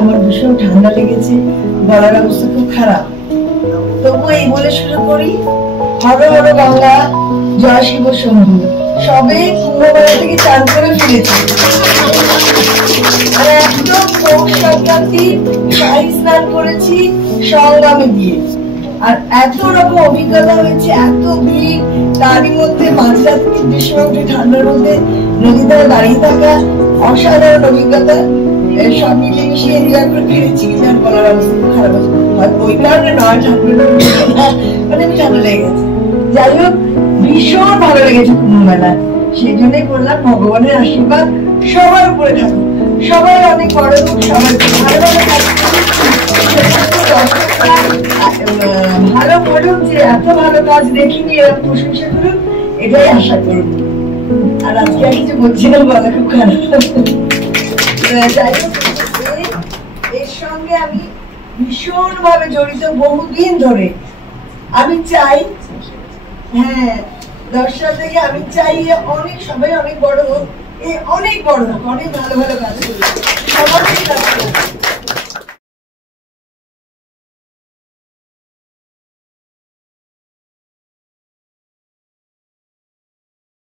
আমার ভীষণ ঠান্ডা লেগেছে, গলার অবস্থা খুব খারাপ। তবু এই বলে শুরু করি, হর হর গঙ্গা জয় শিব শম্ভু। সবে কুম্ভমেলা থেকে চান করে ফিরেছি, আর একদম পৌষ সংক্রান্তি শাহী স্নান করেছি সংগ্রামে গিয়ে। আর এত রকম অভিজ্ঞতা হয়েছে, এত ভিড়, তারই মধ্যে মাঝরাত থেকে গ্রীষ্ম উঠে ঠান্ডার মধ্যে নদী ধারে দাঁড়িয়ে থাকা, অসাধারণ অভিজ্ঞতা। সব মিলিয়ে মিশিয়ে এনজয় করে ফিরেছি, আর বলার অবস্থা খারাপ আছে। ওই কারণে নয়, ঠান্ডা মানে ঠান্ডা লেগে গেছে। যাই হোক, ভীষণ ভালো লেগেছে কুম্ভ মেলা। সেই জন্যই বললাম ভগবানের আশীর্বাদ সবার উপরে থাকুক, সবাই অনেক বড় হোক, সবাই ভালো ভালো বলুন যে এত ভালো কাজ দেখিনি, এরকম প্রশংসা করুন, এটাই আশা করুন। আর আজকে আর কিছু বলছিলাম, বলা খুব খারাপ। যাই হোক, এর সঙ্গে আমি ভীষণ ভাবে জড়িত বহুদিন ধরে। আমি চাই, হ্যাঁ, 10 সাল থেকে আমি চাই অনেক সবাই অনেক বড় হোক, অনেক বড় হোক, অনেক ভালো ভালো কাজ করুক, সবাই